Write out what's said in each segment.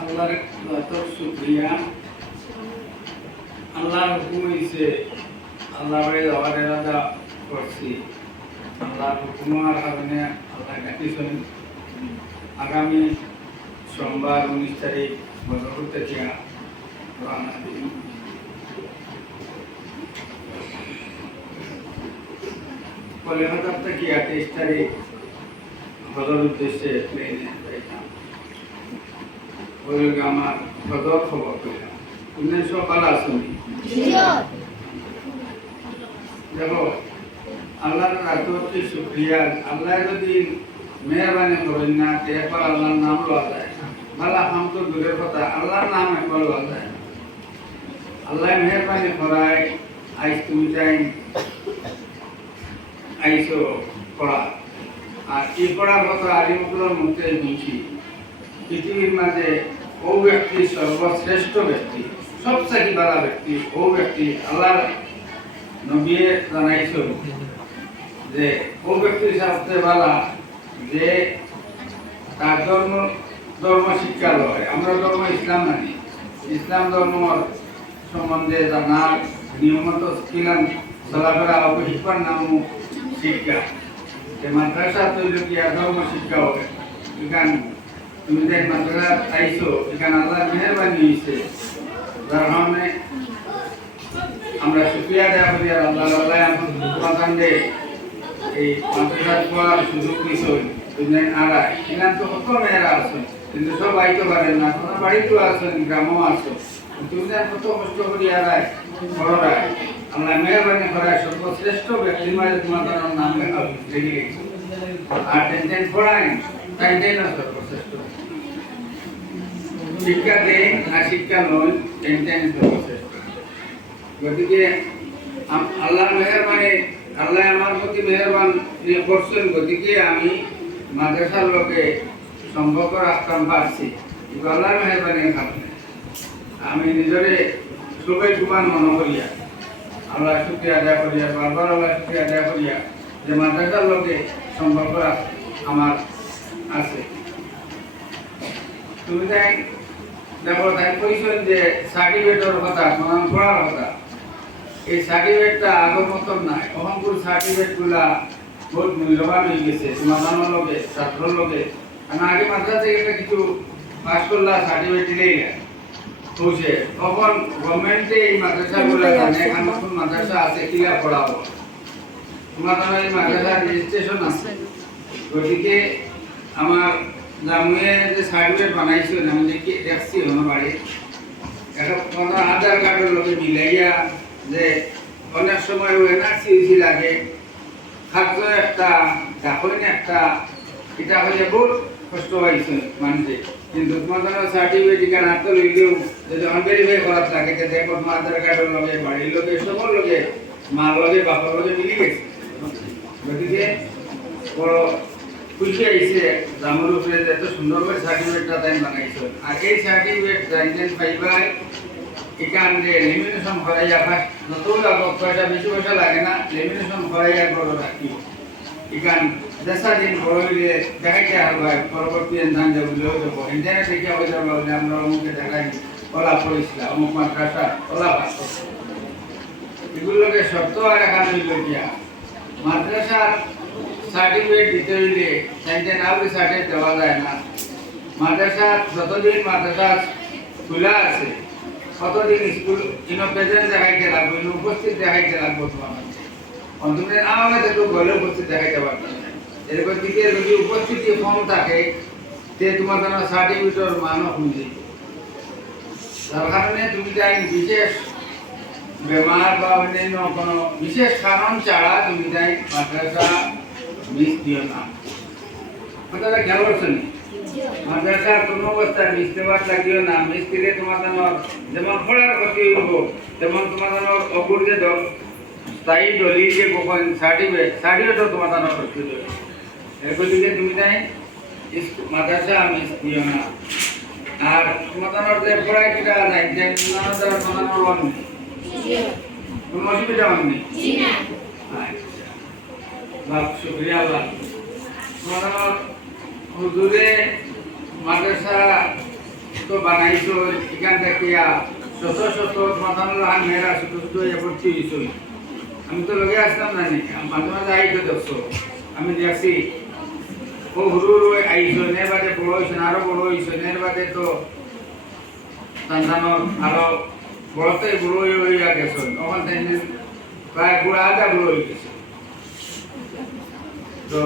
আল্লাহর যত শুক্রিয়া। আল্লাহর হুকুম হয়েছে আল্লাহরে করছি। আল্লাহর হুকুমার কারণে আল্লাহ ডাকিছেন আগামী সোমবার উনিশ তারিখ বদরপুর থেকে রওনা দিন কলিকাতার থেকে তেইশ তারিখ হজর উদ্দেশ্যে প্লেনে। ওই আমার হজর খবর তুমি সকাল আসুনি। দেখো আল্লাহর রাত হচ্ছে শুক্রিয়া। আল্লাহ যদি মেহরবানি করেন না একবার আল্লাহর নাম লওয়া যায় ভালো হাম তো দূরের কথা আল্লাহর নাম একবার লওয়া যায় আল্লাহ মেহরবানি করায় আইস তুমি চাই আইসো পড়া। আর এই পড়ার কথা আলিমুকুলোর মধ্যে বুঝি পৃথিবীর মাঝে ও ব্যক্তি, সর্বশ্রেষ্ঠ ব্যক্তি সবচেয়ে বড় ব্যক্তি ও ব্যক্তি আল্লাহর নবী জানাইছিল যে ও ব্যক্তি সবচেয়ে ভালো যে তার ধর্ম ধর্ম শিক্ষা লয় আমরা ধর্ম ইসলাম মানি ইসলাম ধর্ম সম্বন্ধে জানার নিয়মত ছিলাম, চলাফেরা অবশিক্ষার নাম শিক্ষা। মাদ্রাসা তৈরি ধর্ম শিক্ষা হবে। তুমি যে মাদ্রাসা আইছো এখানে আল্লাহ মেহরবানি হয়েছে আমরা সুক্রিয়া দেওয়া করি আল্লাহ আল্লাহ আমার দে এই মাদ্রাসা পড়ার সুযোগ নিছে বুঝলেন আর তো কত মেয়েরা আছে, কিন্তু সব আইতে পারেন না, কোনো বাড়িতেও আছেন গ্রামও আছে। তুমি কত কষ্ট করি আর বড়রাই আমরা মেহরবানি করায় সর্বশ্রেষ্ঠ ব্যক্তি মাঝে তোমাদের নাম লেখা আর টেন টেন পড়াই তাই টেন সর্বশ্রেষ্ঠ। শিক্ষা দেন আর শিক্ষা নয় টেন টেন গতিকে আল্লাহ মেহরবানি, আল্লাহ আমার প্রতি মেহরবান করছেন। গতিকে আমি মাদ্রাসার লোকে সম্পর্ক রাখতাম, পারছি। কিন্তু আল্লাহর মেহরবানি আমি নিজরে সবাই সমান মনে করিয়া আল্লাহ শুক্রিয়া আদায় করিয়া, বারবার আল্লাহ শুক্রিয়া আদায় করিয়া যে মাদ্রাসার লোকে রাখ- আমার আছে। তুমি তাই দেখো তাই কইছেন যে সার্টিফিকেটের কথা সমান পড়ার কথা। এই সার্টিফিকেটটা আগের মতন নাই। অহংপুর সার্টিফিকেটগুলা বহুত মূল্যবান হয়ে গেছে। সমাধানের লগে ছাত্রর লগে। কারণ আগে মাদ্রাসা থেকে একটা কিছু পাস করলা সার্টিফিকেট দিলেই না। হচ্ছে তখন গভর্নমেন্টে এই মাদ্রাসা গুলা জানে এখন নতুন মাদ্রাসা আছে কিলা পড়াবো সমাধান এই মাদ্রাসার রেজিস্ট্রেশন আছে। গতিকে আমার জামুয়ে যে সার্টিফিকেট মিলাইয়া যে কিন্তু জন্য সার্টিফিকেট এখানে হাতে লইলেও যদি ভেরিফাই করার থাকে, যে দেখো তোমার আধার লগে বাড়ির লগে সবর লগে মিলি গেছে। গতিকে খুশি আইছে জামুর উপরে এত সুন্দর করে সার্টিফিকেটটা তাই বানাইছে। আর এই সার্টিফিকেট জাইনজেন পাইবাই, এখান যে লেমিনেশন করাইয়া ফার্স্ট নতুন লাগব পয়সা বেশি পয়সা লাগে না লেমিনেশন করাইয়া বড় রাখি। এখান দেশা দিন বড় দেখাইতে হবে, পরবর্তী ধান যাব লেও যাব ইন্টারনেট দেখে হয়ে যাব বলে আমরা অমুকে দেখাই কলা পড়েছিলাম অমুক মাদ্রাসা কলা পাস এগুলোকে শর্ত আর এখানে মাদ্রাসার সার্টিফিকেট দিতে হইলে সেন্টেন আউলি সার্টিফিকেট দেওয়া যায় না মাদ্রাসা যতদিন মাদ্রাসা খোলা আছে কতদিন স্কুল ইনো প্রেজেন্ট দেখাইতে লাগবে ইনো উপস্থিত দেখাইতে লাগবে তোমার তুমি আমাকে তো গলে উপস্থিত দেখাইতে পারবে এরকম দিকে যদি উপস্থিতি কম থাকে তে তোমার জন্য সার্টিফিকেটের মানও কমে যার কারণে তুমি যাই বিশেষ বেমার বা অন্যান্য কোনো বিশেষ কারণ ছাড়া তুমি যাই মাদ্রাসা মিস দিও না কথাটা খেয়াল করছ নি? মাদ্রাসার কোনো অবস্থায় মিস দেওয়ার লাগিও না। মিস দিলে তোমার যেমন পড়ার ক্ষতি হইব তেমন তোমার অপুর যে স্থায়ী দলিল যে গোপন সার্টিফিকেট সার্টিফিকেটও তোমার জন্য ক্ষতি হইব। এরপর তুমি যাই মাদ্রাসা মিস দিও না। আর তোমার যে পড়ায় কিটা বানানোর অন্য কোনো অসুবিধা হয়নি? বাপ শুক্রিয়া আল্লাহ তোমার হুজুরে মাদ্রাসা তো বানাইছো, এখান থেকে শত শত মাথানোর হান মেয়েরা শুধু শুধু ভর্তি হয়েছো আমি তো লগে আসতাম না নি মাঝে মাঝে আইতো দেখছ। আমি দেখছি, ও হুরু আইছো নের বাদে বড় হয়েছে আরও বড় হয়েছে নের বাদে তো আরও বড়তে বুড়ো হয়ে হইয়া গেছে। তখন প্রায় বুড়া আধা বুড়ো হয়ে গেছে। তো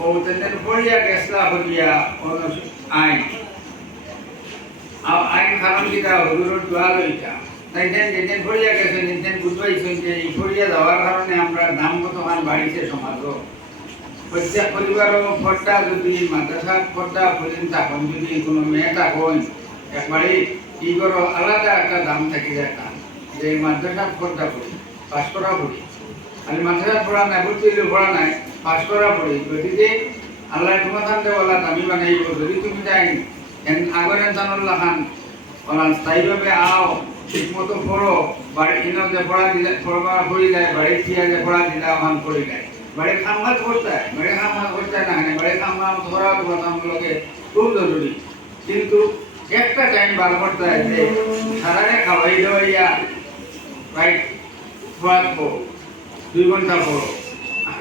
ও তেমনি পড়িয়া গেছলা অন্য আইন। আইন কারণ কিটা হুজুরের দোয়া লইটা তাই যেন যেদিন পড়িয়া গেছে যেদিন বুঝবাইছেন যে এই পড়িয়া যাওয়ার কারণে আমরা দাম কতখান বাড়িছে সমাজও। প্রত্যেক পরিবারও ফট্টা যদি মাদ্রাসা ফট্টা পর্যন্ত থাকুন, যদি কোনো মেয়ে থাকুন, একবারে কি করো, আলাদা একটা দাম থাকি যায় যে এই মাদ্রাসা ফট্টা পড়ি পাঁচ করা পড়ি। আমি মাদ্রাসা পড়া নাই হইলে পড়া নাই পাঁচ করা পড়ি গতিকে আল্লাহ থান দেওয়ালা দামি বানাইব, যদি তুমি যাই আগর জানুল্লাহ খান ওলা স্থায়ীভাবে আও ঠিক মতো পড়ো বাড়ি ইনো যে পড়া দিলে, পড়বা পড়ি যায় বাড়ি থিয়া যে পড়া দিলে ওখান পড়ি যায় বাড়ির কাম কাজ করতে হয় বাড়ির কাম করতে না বাড়ির কাম কাজ করা তোমার আমাকে খুব জরুরি। কিন্তু একটা টাইম বার করতে হয় যে, সারারে খাওয়াই দেওয়াইয়া রাইট পড়া পড়ো দুই ঘণ্টা পড়ো।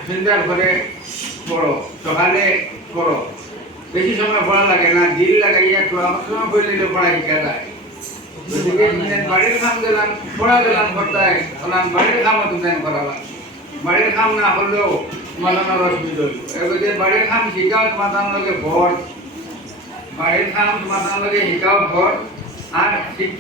সন্ধ্যার পরে পড়ো, সকালে পড়ো। বেশি সময় পড়া লাগে না দিল লাগাইয়া তো সময় পড়লে পড়া শিখা যায় বাড়ির কাম দিলাম পড়া দিলাম করতে হয় বললাম, বাড়ির কামও তুমি করা লাগবে বাড়ির কাম না হলেও মালানোর অসুবিধা হইব। এবার বাড়ির কাম শিখাও তোমার লগে ভর। বাড়ির কাম তোমার লগে শিখাও ভর। আর শিক্ষা